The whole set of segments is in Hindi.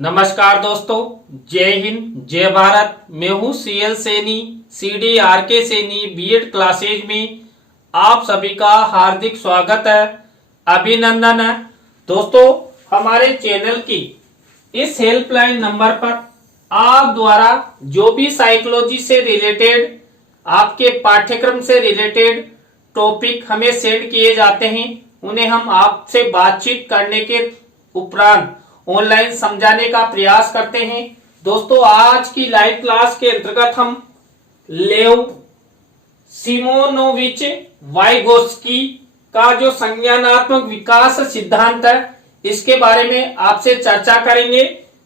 नमस्कार दोस्तों, जय हिंद जय भारत। मैं हूं CL Saini, CD RK Saini BEd classes में आप सभी का हार्दिक स्वागत है, अभिनंदन है। दोस्तों, हमारे चैनल की इस हेल्पलाइन नंबर पर आप द्वारा जो भी साइकोलॉजी से रिलेटेड, आपके पाठ्यक्रम से रिलेटेड टॉपिक हमें सेंड किए जाते हैं, उन्हें हम आपसे बातचीत करने के उपरांत ऑनलाइन समझाने का प्रयास करते हैं। दोस्तों, आज की लाइव क्लास के अंतर्गत हम लेव सिमोनोविच वाइगोत्स्की का जो संज्ञानात्मक विकास सिद्धांत है, इसके बारे में आपसे चर्चा करेंगे।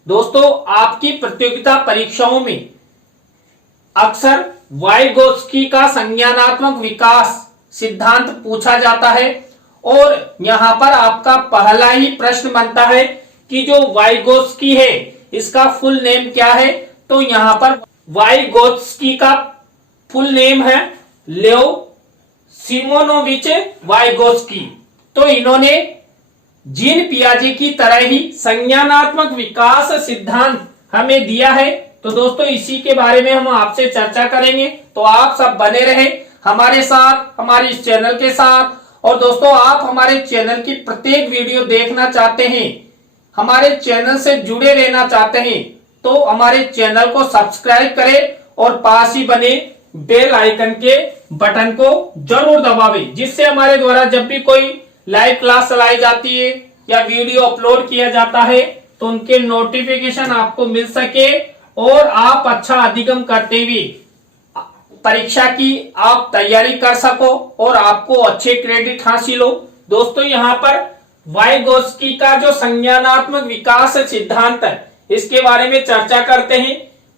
दोस्तों, आपकी प्रतियोगिता परीक्षाओं में अक्सर वाइगोत्स्की का संज्ञानात्मक विकास सिद्धांत पूछा जाता है और यहां पर आपका पहला ही प्रश्न बनता है कि जो वाइगोत्स्की है इसका फुल नेम क्या है। तो यहां पर वाइगोत्स्की का फुल नेम है लेव सिमोनोविच वाइगोत्स्की। तो इन्होंने जीन पियाजे की तरह ही संज्ञानात्मक विकास सिद्धांत हमें दिया है। तो दोस्तों, इसी के बारे में हम आपसे चर्चा करेंगे, तो आप सब बने रहे हमारे साथ, हमारे इस चैनल के साथ। और दोस्तों, आप हमारे चैनल की प्रत्येक वीडियो देखना चाहते हैं, हमारे चैनल से जुड़े रहना चाहते हैं, तो हमारे चैनल को सब्सक्राइब करें और पास ही बने बेल आइकन के बटन को जरूर दबावें, जिससे हमारे द्वारा जब भी कोई लाइव क्लास चलाई जाती है या वीडियो अपलोड किया जाता है तो उनके नोटिफिकेशन आपको मिल सके और आप अच्छा अधिगम करते हुए परीक्षा की आप तैयारी कर सको और आपको अच्छे क्रेडिट हासिल हो। दोस्तों, यहाँ पर वाइगोत्स्की का जो संज्ञानात्मक विकास सिद्धांत है, इसके बारे में चर्चा करते हैं।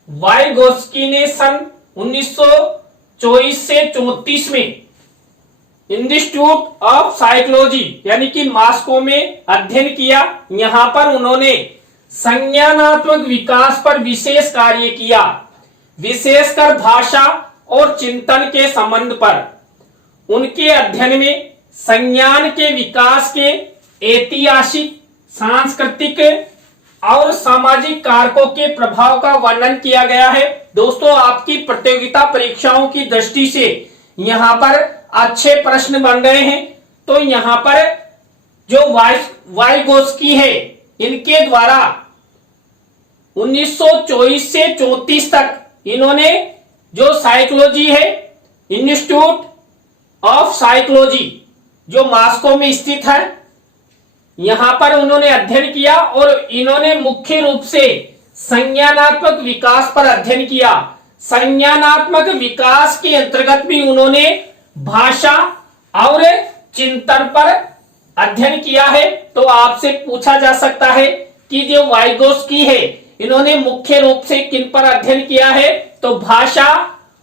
वाइगोत्स्की ने सन 1924 से 34 में इंस्टीट्यूट ऑफ साइकोलॉजी यानी कि मॉस्को में अध्ययन किया। यहां पर उन्होंने संज्ञानात्मक विकास पर विशेष कार्य किया, विशेषकर भाषा और चिंतन के संबंध पर। उनके अध्ययन में संज्ञान के विकास के ऐतिहासिक, सांस्कृतिक और सामाजिक कारकों के प्रभाव का वर्णन किया गया है। दोस्तों, आपकी प्रतियोगिता परीक्षाओं की दृष्टि से यहाँ पर अच्छे प्रश्न बन गए हैं। तो यहाँ पर जो वाइगोत्स्की है, इनके द्वारा 1924 से 34 तक इन्होंने जो साइकोलॉजी है, इंस्टीट्यूट ऑफ साइकोलॉजी जो मॉस्को में स्थित है, यहां पर उन्होंने अध्ययन किया और इन्होंने मुख्य रूप से संज्ञानात्मक विकास पर अध्ययन किया। संज्ञानात्मक विकास के अंतर्गत भी उन्होंने भाषा और चिंतन पर अध्ययन किया है। तो आपसे पूछा जा सकता है कि जो वाइगोत्स्की है, इन्होंने मुख्य रूप से किन पर अध्ययन किया है? तो भाषा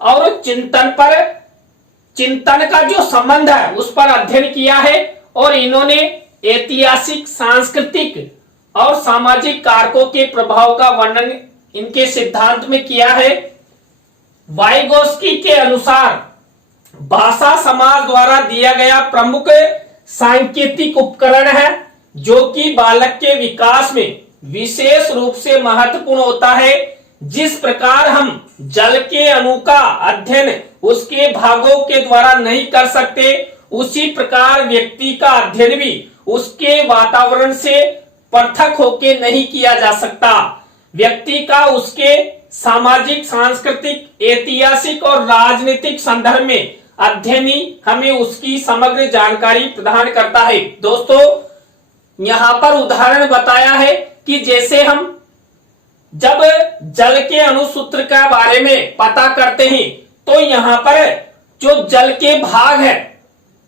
और चिंतन पर, चिंतन का जो संबंध है उस पर अध्ययन किया है और इन्होंने ऐतिहासिक, सांस्कृतिक और सामाजिक कारकों के प्रभाव का वर्णन इनके सिद्धांत में किया है। वाइगोत्स्की के अनुसार भाषा समाज द्वारा दिया गया प्रमुख सांकेतिक उपकरण है, जो कि बालक के विकास में विशेष रूप से महत्वपूर्ण होता है। जिस प्रकार हम जल के अणु का अध्ययन उसके भागों के द्वारा नहीं कर सकते, उसी प्रकार व्यक्ति का अध्ययन भी उसके वातावरण से पृथक होकर नहीं किया जा सकता। व्यक्ति का उसके सामाजिक, सांस्कृतिक, ऐतिहासिक और राजनीतिक संदर्भ में अध्ययन ही हमें उसकी समग्र जानकारी प्रदान करता है। दोस्तों, यहाँ पर उदाहरण बताया है कि जैसे हम जब जल के अणुसूत्र के बारे में पता करते हैं, तो यहाँ पर जो जल के भाग है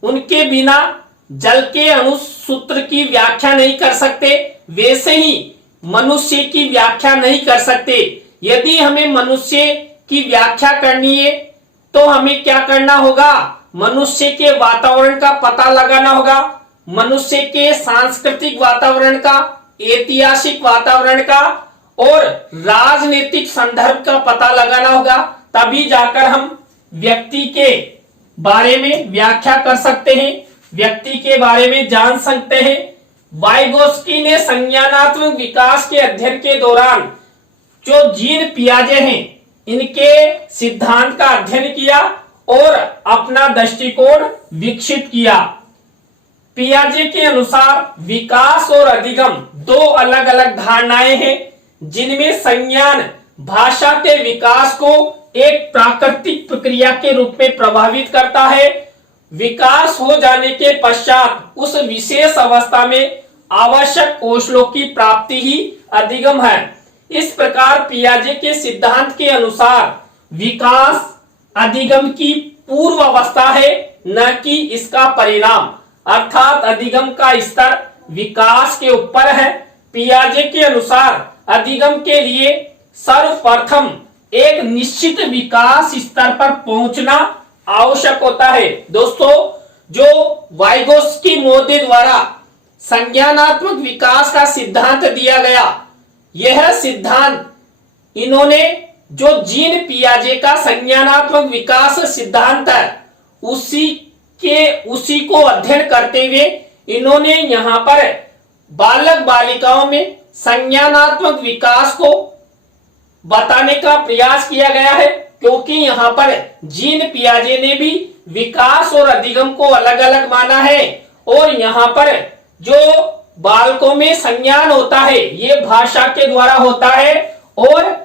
उनके बिना जल के अणुसूत्र की व्याख्या नहीं कर सकते, वैसे ही मनुष्य की व्याख्या नहीं कर सकते। यदि हमें मनुष्य की व्याख्या करनी है तो हमें क्या करना होगा? मनुष्य के वातावरण का पता लगाना होगा, मनुष्य के सांस्कृतिक वातावरण का, ऐतिहासिक वातावरण का और राजनीतिक संदर्भ का पता लगाना होगा। तभी जाकर हम व्यक्ति के बारे में व्याख्या कर सकते हैं, व्यक्ति के बारे में जान सकते हैं वाइगोस्की ने संज्ञानात्मक विकास के अध्ययन के दौरान जो जीन पियाजे हैं इनके सिद्धांत का अध्ययन किया और अपना दृष्टिकोण विकसित किया। पियाजे के अनुसार विकास और अधिगम दो अलग अलग धारणाएं हैं, जिनमें संज्ञान भाषा के विकास को एक प्राकृतिक प्रक्रिया के रूप में प्रभावित करता है। विकास हो जाने के पश्चात उस विशेष अवस्था में आवश्यक कौशलों की प्राप्ति ही अधिगम है। इस प्रकार पियाजे के सिद्धांत के अनुसार विकास अधिगम की पूर्व अवस्था है, न कि इसका परिणाम, अर्थात अधिगम का स्तर विकास के ऊपर है। पियाजे के अनुसार अधिगम के लिए सर्वप्रथम एक निश्चित विकास स्तर पर पहुंचना आवश्यक होता है। दोस्तों, जो वाइगोस्की महोदय द्वारा संज्ञानात्मक विकास का सिद्धांत दिया गया, यह सिद्धांत इन्होंने जो जीन पियाजे का संज्ञानात्मक विकास सिद्धांत है उसी को अध्ययन करते हुए इन्होंने यहाँ पर बालक बालिकाओं में संज्ञानात्मक विकास को बताने का प्रयास किया गया है, क्योंकि यहाँ पर जीन पियाजे ने भी विकास और अधिगम को अलग अलग माना है और यहाँ पर जो बालकों में संज्ञान होता है ये भाषा के द्वारा होता है और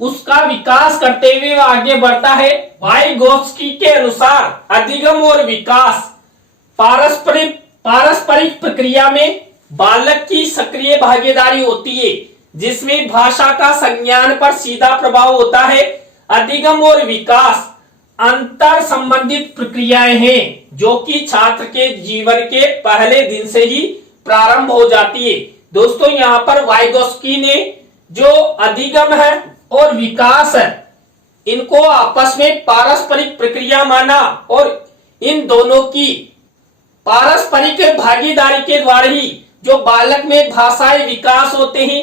उसका विकास करते हुए आगे बढ़ता है। वाइगोस्की के अनुसार अधिगम और विकास पारस्परिक प्रक्रिया में बालक की सक्रिय भागीदारी होती है, जिसमें भाषा का संज्ञान पर सीधा प्रभाव होता है। अधिगम और विकास अंतर संबंधित प्रक्रियाएं हैं जो कि छात्र के जीवन के पहले दिन से ही प्रारंभ हो जाती है। दोस्तों, यहाँ पर वाइगोस्की ने जो अधिगम है और विकास है इनको आपस में पारस्परिक प्रक्रिया माना और इन दोनों की पारस्परिक भागीदारी के द्वारा ही जो बालक में भाषाई विकास होते हैं,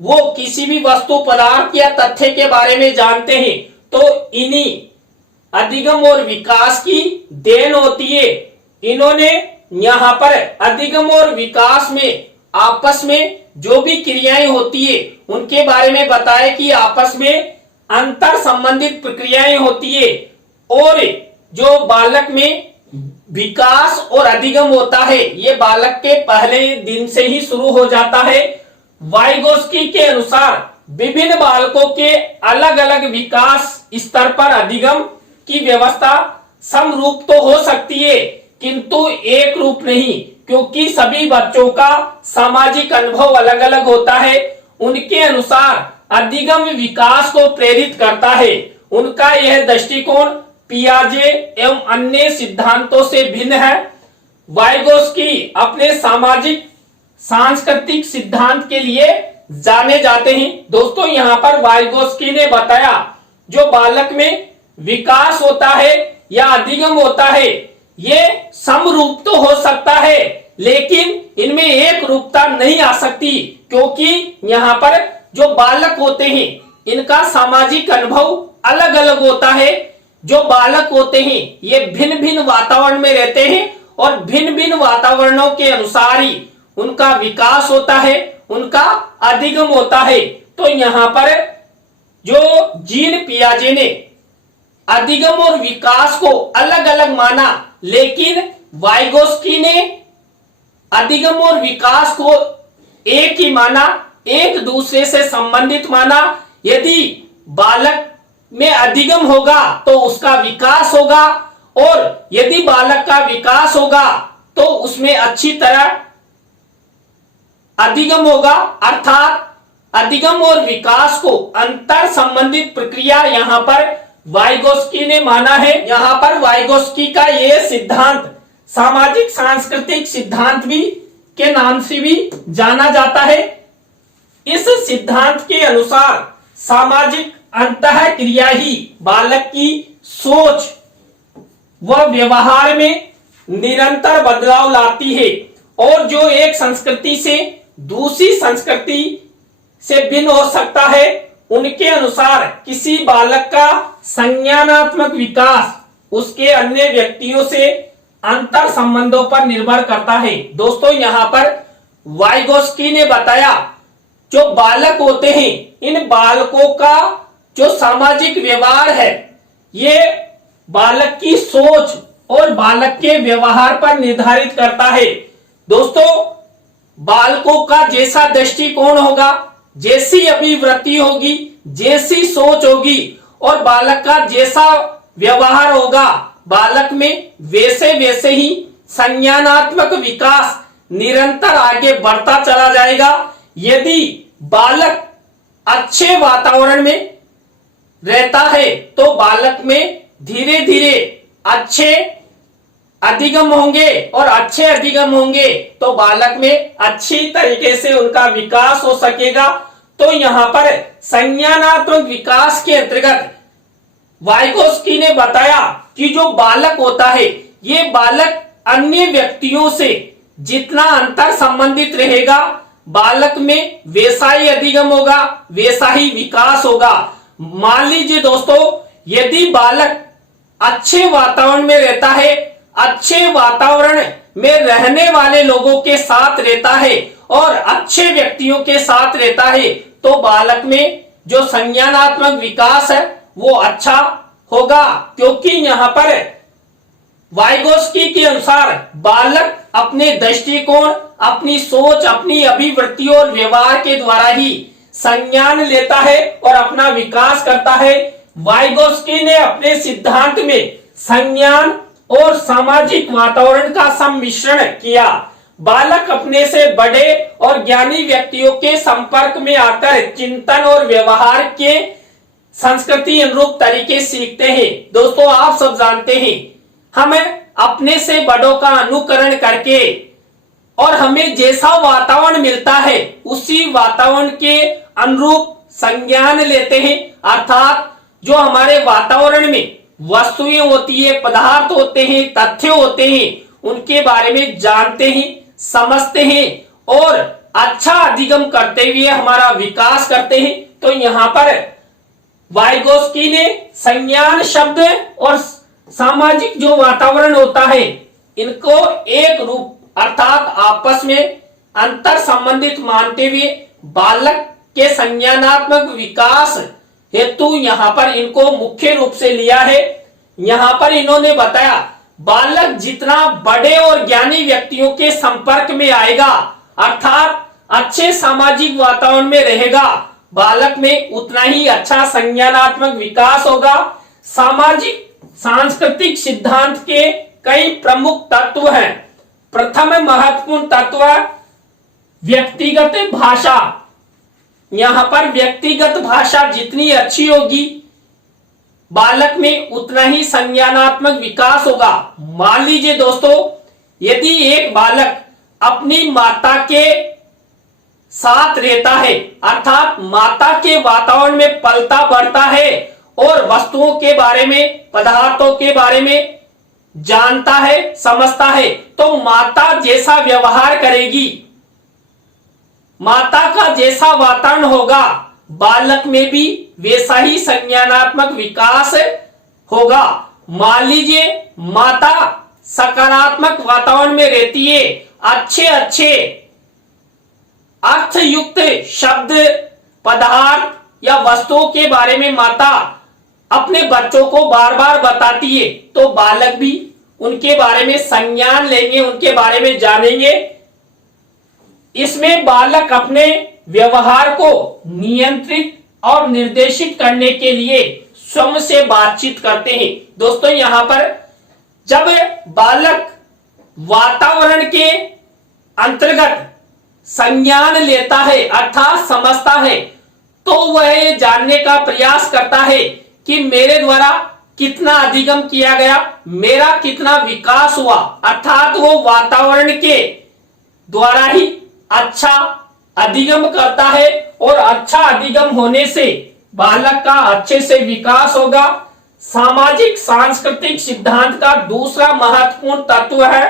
वो किसी भी वस्तु पदार्थ या तथ्य के बारे में जानते हैं, तो इन्हीं अधिगम और विकास की देन होती है। इन्होंने यहाँ पर अधिगम और विकास में आपस में जो भी क्रियाएं होती है उनके बारे में बताया कि आपस में अंतर संबंधित प्रक्रियाएं होती है और जो बालक में विकास और अधिगम होता है ये बालक के पहले दिन से ही शुरू हो जाता है। वाइगोस्की के अनुसार विभिन्न बालकों के अलग अलग विकास स्तर पर अधिगम की व्यवस्था समरूप तो हो सकती है, किंतु एक रूप नहीं, क्योंकि सभी बच्चों का सामाजिक अनुभव अलग अलग होता है। उनके अनुसार अधिगम विकास को प्रेरित करता है। उनका यह दृष्टिकोण पियाजे एवं अन्य सिद्धांतों से भिन्न है। वाइगोस्की अपने सामाजिक सांस्कृतिक सिद्धांत के लिए जाने जाते हैं। दोस्तों, यहाँ पर वाइगोस्की ने बताया जो बालक में विकास होता है या अधिगम होता है ये समरूप तो हो सकता है, लेकिन इनमें एक रूपता नहीं आ सकती, क्योंकि यहाँ पर जो बालक होते हैं इनका सामाजिक अनुभव अलग अलग होता है। जो बालक होते हैं ये भिन्न भिन्न वातावरण में रहते हैं और भिन्न भिन्न वातावरणों के अनुसार ही उनका विकास होता है, उनका अधिगम होता है। तो यहाँ पर जो जीन पियाजे ने अधिगम और विकास को अलग अलग माना, लेकिन वाइगोस्की ने अधिगम और विकास को एक ही माना, एक दूसरे से संबंधित माना। यदि बालक में अधिगम होगा तो उसका विकास होगा और यदि बालक का विकास होगा तो उसमें अच्छी तरह अधिगम होगा। अर्थात अधिगम और विकास को अंतर संबंधित प्रक्रिया यहाँ पर वाइगोस्की ने माना है। यहाँ पर वाइगोस्की का यह सिद्धांत सामाजिक सांस्कृतिक सिद्धांत भी के नाम से भी जाना जाता है। इस सिद्धांत के अनुसार सामाजिक अंतः क्रिया ही बालक की सोच व व्यवहार में निरंतर बदलाव लाती है और जो एक संस्कृति से दूसरी संस्कृति से भिन्न हो सकता है। उनके अनुसार किसी बालक का संज्ञानात्मक विकास उसके अन्य व्यक्तियों से अंतर संबंधों पर निर्भर करता है। दोस्तों, यहाँ पर वाइगोस्की ने बताया जो बालक होते हैं इन बालकों का जो सामाजिक व्यवहार है ये बालक की सोच और बालक के व्यवहार पर निर्धारित करता है। दोस्तों, बालकों का जैसा दृष्टिकोण होगा, जैसी अभिवृत्ति होगी, जैसी सोच होगी और बालक का जैसा व्यवहार होगा, बालक में वैसे वैसे ही संज्ञानात्मक विकास निरंतर आगे बढ़ता चला जाएगा। यदि बालक अच्छे वातावरण में रहता है तो बालक में धीरे धीरे अच्छे अधिगम होंगे और अच्छे अधिगम होंगे तो बालक में अच्छी तरीके से उनका विकास हो सकेगा। तो यहां पर संज्ञानात्मक विकास के अंतर्गत वाइगोस्की ने बताया कि जो बालक होता है ये बालक अन्य व्यक्तियों से जितना अंतर संबंधित रहेगा बालक में वैसा ही अधिगम होगा, वैसा ही विकास होगा। मान लीजिए दोस्तों, यदि बालक अच्छे वातावरण में रहता है, अच्छे वातावरण में रहने वाले लोगों के साथ रहता है और अच्छे व्यक्तियों के साथ रहता है तो बालक में जो संज्ञानात्मक विकास है वो अच्छा होगा। क्योंकि यहां पर वाइगोस्की के अनुसार बालक अपने दृष्टिकोण, अपनी सोच, अपनी अभिवृत्ति और व्यवहार के द्वारा ही संज्ञान लेता है और अपना विकास करता है। वाइगोस्की ने अपने सिद्धांत में संज्ञान और सामाजिक वातावरण का सम्मिश्रण किया। बालक अपने से बड़े और ज्ञानी व्यक्तियों के संपर्क में आकर चिंतन और व्यवहार के संस्कृति अनुरूप तरीके सीखते हैं। दोस्तों, आप सब जानते हैं हमें अपने से बड़ों का अनुकरण करके और हमें जैसा वातावरण मिलता है उसी वातावरण के अनुरूप संज्ञान लेते हैं। अर्थात जो हमारे वातावरण में वस्तुएं होती है, पदार्थ होते हैं, तथ्य होते हैं, उनके बारे में जानते हैं, समझते हैं और अच्छा अधिगम करते हुए हमारा विकास करते हैं। तो यहां पर वाइगोस्की ने संज्ञान शब्द और सामाजिक जो वातावरण होता है इनको एक रूप अर्थात आपस में अंतर संबंधित मानते हुए बालक के संज्ञानात्मक विकास हेतु यहां पर इनको मुख्य रूप से लिया है। यहां पर इन्होंने बताया बालक जितना बड़े और ज्ञानी व्यक्तियों के संपर्क में आएगा अर्थात अच्छे सामाजिक वातावरण में रहेगा, बालक में उतना ही अच्छा संज्ञानात्मक विकास होगा। सामाजिक सांस्कृतिक सिद्धांत के कई प्रमुख तत्व हैं। प्रथम महत्वपूर्ण तत्व व्यक्तिगत भाषा। यहां पर व्यक्तिगत भाषा जितनी अच्छी होगी बालक में उतना ही संज्ञानात्मक विकास होगा। मान लीजिए दोस्तों, यदि एक बालक अपनी माता के साथ रहता है अर्थात माता के वातावरण में पलता बढ़ता है और वस्तुओं के बारे में, पदार्थों के बारे में जानता है, समझता है तो माता जैसा व्यवहार करेगी, माता का जैसा वातावरण होगा बालक में भी वैसा ही संज्ञानात्मक विकास होगा। मान लीजिए माता सकारात्मक वातावरण में रहती है, अच्छे अच्छे अर्थयुक्त शब्द, पदार्थ या वस्तुओं के बारे में माता अपने बच्चों को बार बार बताती है तो बालक भी उनके बारे में संज्ञान लेंगे, उनके बारे में जानेंगे। इसमें बालक अपने व्यवहार को नियंत्रित और निर्देशित करने के लिए स्वयं से बातचीत करते हैं। दोस्तों, यहां पर जब बालक वातावरण के अंतर्गत संज्ञान लेता है अर्थात समझता है तो वह ये जानने का प्रयास करता है कि मेरे द्वारा कितना अधिगम किया गया, मेरा कितना विकास हुआ। अर्थात वो वातावरण के द्वारा ही अच्छा अधिगम करता है और अच्छा अधिगम होने से बालक का अच्छे से विकास होगा। सामाजिक सांस्कृतिक सिद्धांत का दूसरा महत्वपूर्ण तत्व है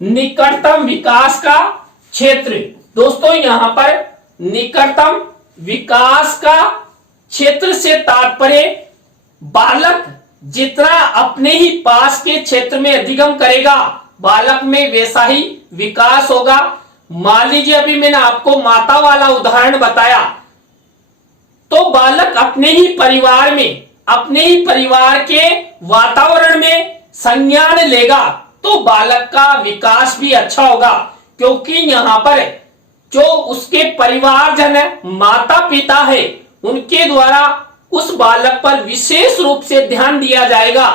निकटतम विकास का क्षेत्र। दोस्तों, यहां पर निकटतम विकास का क्षेत्र से तात्पर्य बालक जितना अपने ही पास के क्षेत्र में अधिगम करेगा बालक में वैसा ही विकास होगा। मान लीजिए अभी मैंने आपको माता वाला उदाहरण बताया, तो बालक अपने ही परिवार के वातावरण में संज्ञान लेगा तो बालक का विकास भी अच्छा होगा, क्योंकि यहाँ पर जो उसके परिवारजन है, माता पिता है, उनके द्वारा उस बालक पर विशेष रूप से ध्यान दिया जाएगा।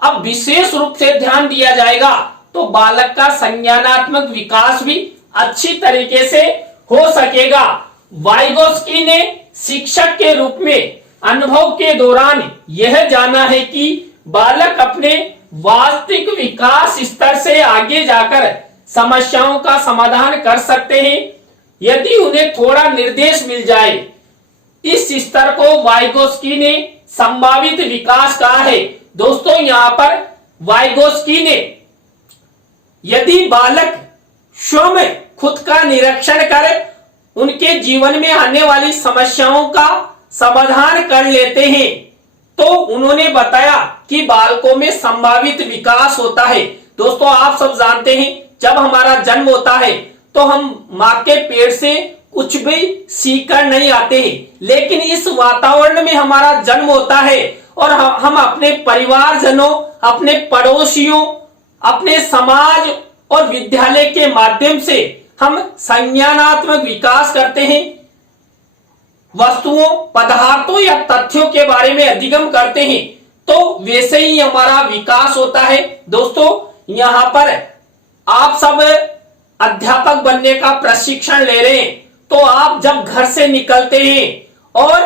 अब विशेष रूप से ध्यान दिया जाएगा तो बालक का संज्ञानात्मक विकास भी अच्छी तरीके से हो सकेगा। वाइगोस्की ने शिक्षक के रूप में अनुभव के दौरान यह जाना है कि बालक अपने वास्तविक विकास स्तर से आगे जाकर समस्याओं का समाधान कर सकते हैं यदि उन्हें थोड़ा निर्देश मिल जाए। इस स्तर को वाइगोस्की ने संभावित विकास कहा है। दोस्तों यहाँ पर वाइगोस्की ने यदि बालक स्वयं खुद का निरीक्षण कर उनके जीवन में आने वाली समस्याओं का समाधान कर लेते हैं तो उन्होंने बताया कि बालकों में संभावित विकास होता है। दोस्तों आप सब जानते हैं जब हमारा जन्म होता है तो हम माँ के पेट से कुछ भी सीख कर नहीं आते हैं, लेकिन इस वातावरण में हमारा जन्म होता है और हम अपने परिवारजनों, अपने पड़ोसियों, अपने समाज और विद्यालय के माध्यम से हम संज्ञानात्मक विकास करते हैं। वस्तुओं, पदार्थों या तथ्यों के बारे में अधिगम करते हैं तो वैसे ही हमारा विकास होता है। दोस्तों यहाँ पर आप सब अध्यापक बनने का प्रशिक्षण ले रहे हैं तो आप जब घर से निकलते हैं और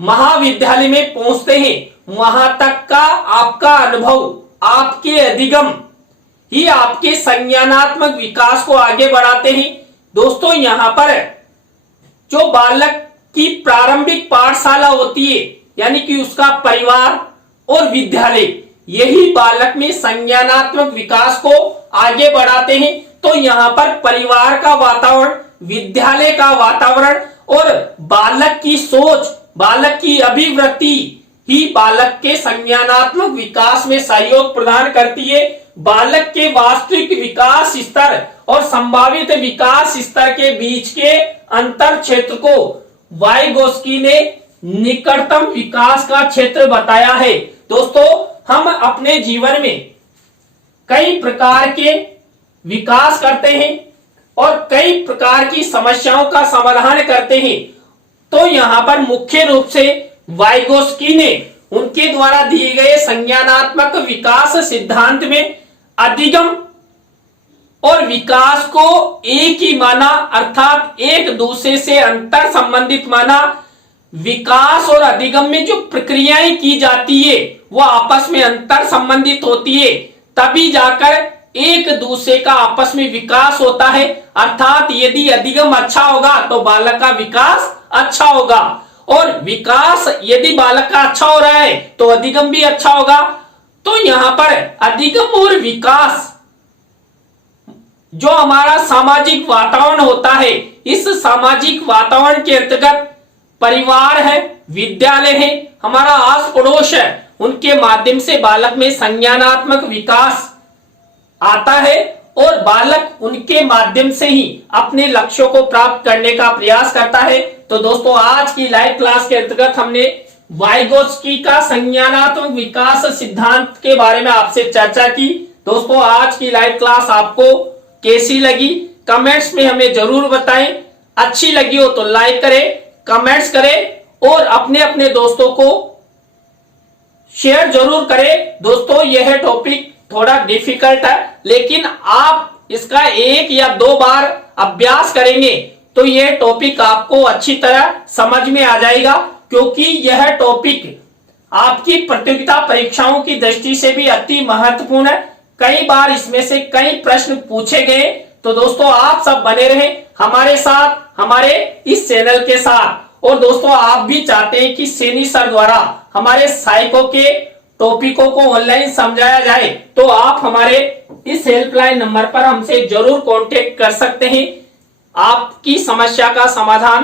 महाविद्यालय में पहुंचते हैं, वहां तक का आपका अनुभव, आपके अधिगम ही आपके संज्ञानात्मक विकास को आगे बढ़ाते हैं। दोस्तों यहाँ पर जो बालक की प्रारंभिक पाठशाला होती है, यानी कि उसका परिवार और विद्यालय, यही बालक में संज्ञानात्मक विकास को आगे बढ़ाते हैं। तो यहाँ पर परिवार का वातावरण, विद्यालय का वातावरण और बालक की सोच, बालक की अभिवृत्ति ही बालक के संज्ञानात्मक विकास में सहयोग प्रदान करती है। बालक के वास्तविक विकास स्तर और संभावित विकास स्तर के बीच के अंतर क्षेत्र को वाइगोस्की ने निकटतम विकास का क्षेत्र बताया है। दोस्तों हम अपने जीवन में कई प्रकार के विकास करते हैं और कई प्रकार की समस्याओं का समाधान करते हैं। तो यहाँ पर मुख्य रूप से वाइगोस्की ने उनके द्वारा दिए गए संज्ञानात्मक विकास सिद्धांत में अधिगम और विकास को एक ही माना, अर्थात एक दूसरे से अंतर संबंधित माना। विकास और अधिगम में जो प्रक्रियाएं की जाती है वो आपस में अंतर संबंधित होती है, तभी जाकर एक दूसरे का आपस में विकास होता है। अर्थात यदि अधिगम अच्छा होगा तो बालक का विकास अच्छा होगा और विकास यदि बालक का अच्छा हो रहा है तो अधिगम भी अच्छा होगा। तो यहाँ पर अधिगम और विकास, जो हमारा सामाजिक वातावरण होता है, इस सामाजिक वातावरण के अंतर्गत परिवार है, विद्यालय है, हमारा आस पड़ोस है, उनके माध्यम से बालक में संज्ञानात्मक विकास आता है और बालक उनके माध्यम से ही अपने लक्ष्यों को प्राप्त करने का प्रयास करता है। तो दोस्तों आज की लाइव क्लास के अंतर्गत हमने वाइगोस्की का संज्ञानात्मक विकास सिद्धांत के बारे में आपसे चर्चा की। दोस्तों आज की लाइव क्लास आपको कैसी लगी कमेंट्स में हमें जरूर बताएं। अच्छी लगी हो तो लाइक करें, कमेंट्स करें और अपने अपने दोस्तों को शेयर जरूर करें। दोस्तों यह टॉपिक थोड़ा डिफिकल्ट है, लेकिन आप इसका 1 या 2 बार अभ्यास करेंगे तो यह टॉपिक आपको अच्छी तरह समझ में आ जाएगा, क्योंकि यह टॉपिक आपकी प्रतियोगिता परीक्षाओं की दृष्टि से भी अति महत्वपूर्ण है। कई बार इसमें से कई प्रश्न पूछे गए। तो दोस्तों आप सब बने रहें हमारे साथ, हमारे इस चैनल के साथ। और दोस्तों आप भी चाहते हैं कि सैनी सर द्वारा हमारे सहायकों के टॉपिकों को ऑनलाइन समझाया जाए तो आप हमारे इस हेल्पलाइन नंबर पर हमसे जरूर कांटेक्ट कर सकते हैं। आपकी समस्या का समाधान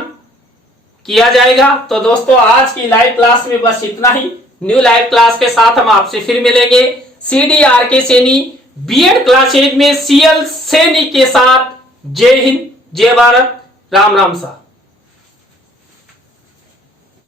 किया जाएगा। तो दोस्तों आज की लाइव क्लास में बस इतना ही। न्यू लाइव क्लास के साथ हम आपसे फिर मिलेंगे। CDRK सैनी बीएड क्लासेज में CL सैनी के साथ। जय हिंद, जय भारत, राम राम सा।